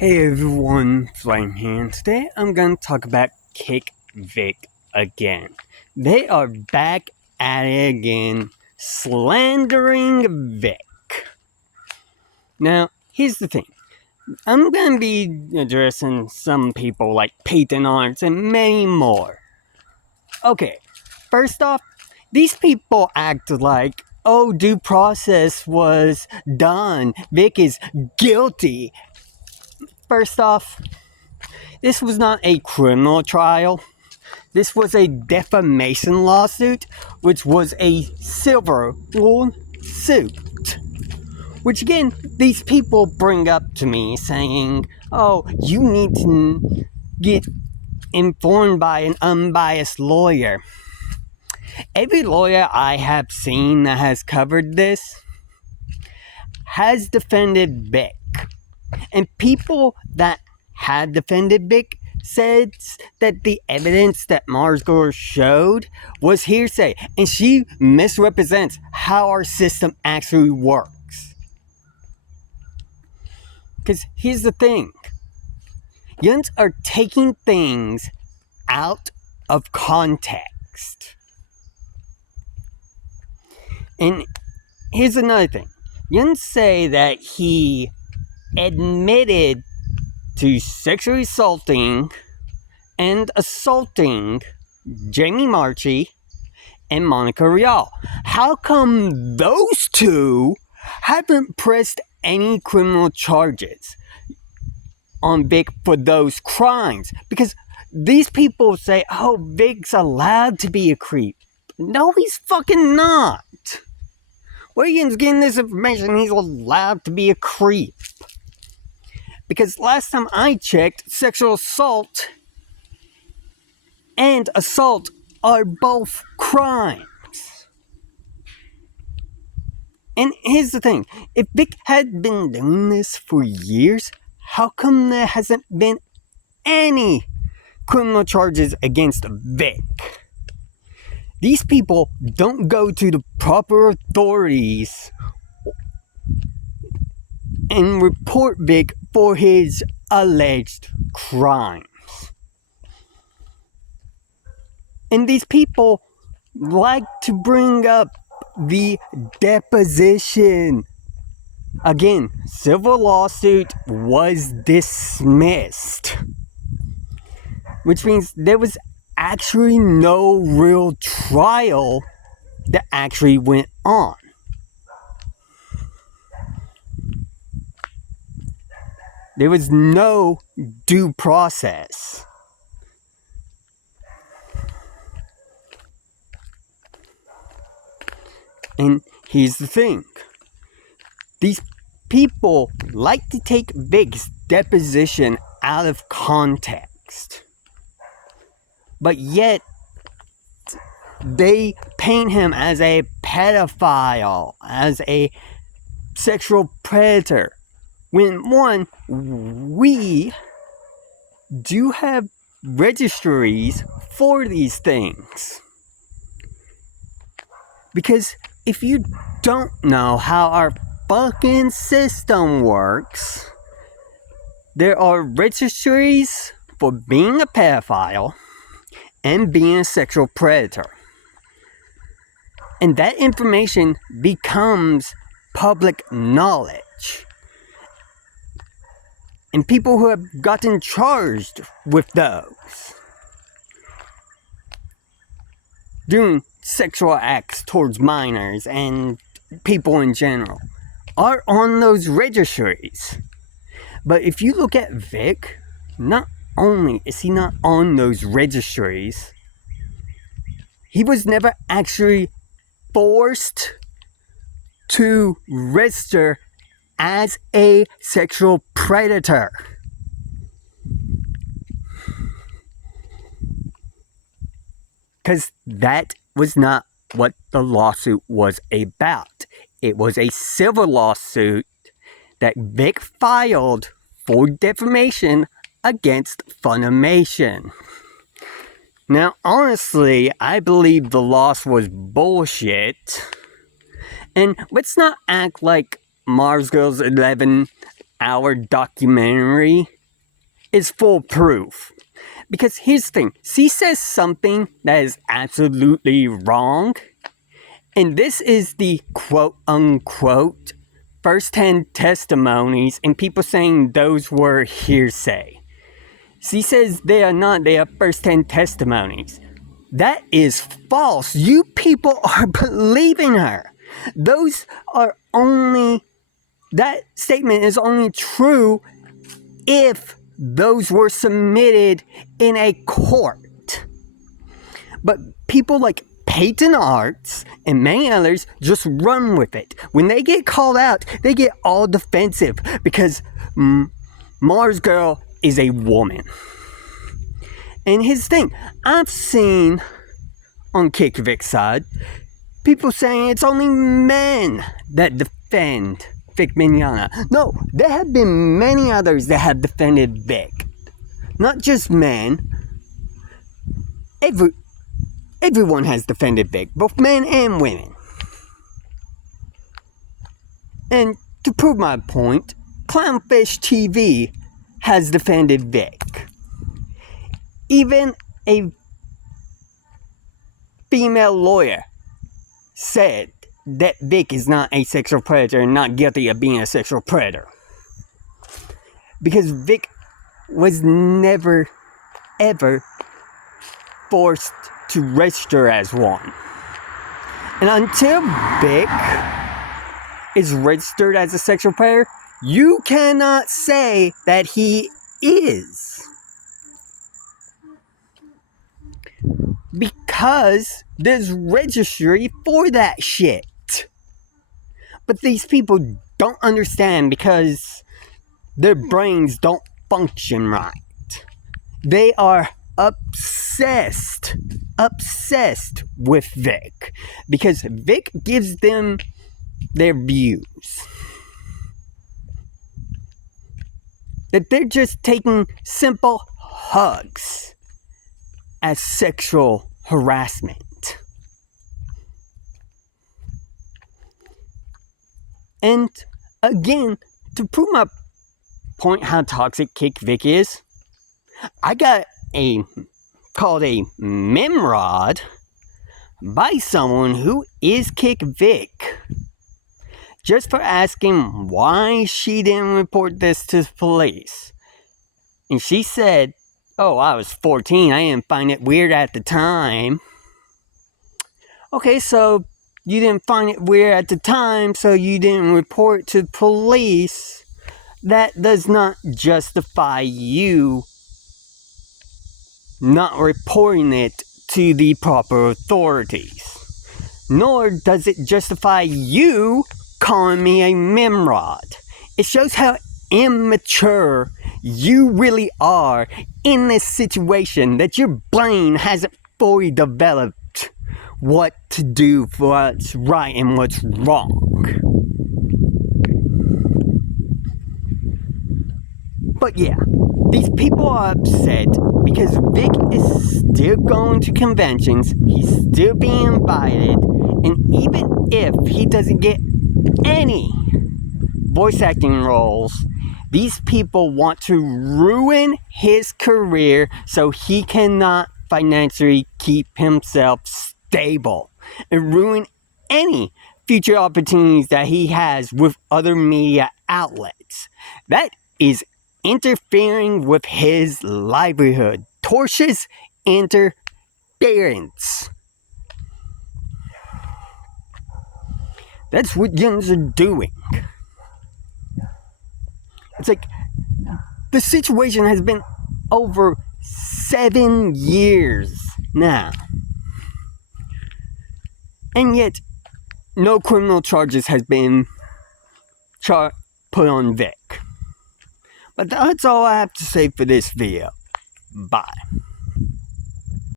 Hey everyone, Flame here, and today I'm going to talk about KickVic again. They are back at it again, slandering Vic. Now, here's the thing. I'm going to be addressing some people like Peyton Arts and many more. Okay, first off, these people act like, oh, due process was done. Vic is guilty. First off, this was not a criminal trial. This was a defamation lawsuit, which was a civil suit. Which again, these people bring up to me saying, oh, you need to get informed by an unbiased lawyer. Every lawyer I have seen that has covered this has defended Vic. And people that had defended Vic said that the evidence that Marsgore showed was hearsay, and she misrepresents how our system actually works. Because here's the thing. Yuns are taking things out of context. And here's another thing. Yuns say that he admitted to sexually assaulting and assaulting Jamie Marchi and Monica Rial. How come those two haven't pressed any criminal charges on Vic for those crimes? Because these people say, oh, Vic's allowed to be a creep. No, he's fucking not. Where are you getting this information he's allowed to be a creep? Because last time I checked, sexual assault and assault are both crimes. And here's the thing. If Vic had been doing this for years, how come there hasn't been any criminal charges against Vic? These people don't go to the proper authorities and report Vic for his alleged crimes. And these people like to bring up the deposition. Again, civil lawsuit was dismissed. Which means there was actually no real trial that actually went on. There was no due process. And here's the thing. These people like to take Vic's deposition out of context. But yet, they paint him as a pedophile, as a sexual predator. When one, we do have registries for these things. Because if you don't know how our fucking system works, there are registries for being a pedophile and being a sexual predator. And that information becomes public knowledge. And people who have gotten charged with those, doing sexual acts towards minors and people in general, are on those registries. But if you look at Vic, not only is he not on those registries, he was never actually forced to register as a sexual predator. Because that was not what the lawsuit was about. It was a civil lawsuit that Vic filed for defamation against Funimation. Now, honestly, I believe the loss was bullshit. And let's not act like Mars Girls 11 hour documentary is full proof. Because here's the thing, she says something that is absolutely wrong, and this is the quote-unquote first-hand testimonies and people saying those were hearsay. She says they are not, they are first-hand testimonies. That is false. You people are believing her. That statement is only true if those were submitted in a court. But people like Peyton Arts and many others just run with it. When they get called out, they get all defensive because Mars Girl is a woman. And his thing, I've seen on KickVic's side, people saying it's only men that defend Vic Mignogna. No, there have been many others that have defended Vic. Not just men. Everyone has defended Vic, both men and women. And to prove my point, Clownfish TV has defended Vic. Even a female lawyer said that Vic is not a sexual predator and not guilty of being a sexual predator. Because Vic was never, ever forced to register as one. And until Vic is registered as a sexual predator, you cannot say that he is. Because there's registry for that shit. But these people don't understand because their brains don't function right. They are obsessed with Vic. Because Vic gives them their views. That they're just taking simple hugs as sexual harassment. And again, to prove my point how toxic KickVic is, I got called a memrod by someone who is KickVic just for asking why she didn't report this to the police. And she said, oh, I was 14, I didn't find it weird at the time. Okay, so you didn't find it weird at the time, so you didn't report to police. That does not justify you not reporting it to the proper authorities. Nor does it justify you calling me a memrod. It shows how immature you really are in this situation, that your brain hasn't fully developed what to do for what's right and what's wrong. But yeah, these people are upset because Vic is still going to conventions, he's still being invited, and even if he doesn't get any voice acting roles, these people want to ruin his career so he cannot financially keep himself stable and ruin any future opportunities that he has with other media outlets. That is interfering with his livelihood. Tortious interference. That's what youngs are doing. It's like the situation has been over 7 years now. And yet, no criminal charges has been put on Vic. But that's all I have to say for this video. Bye.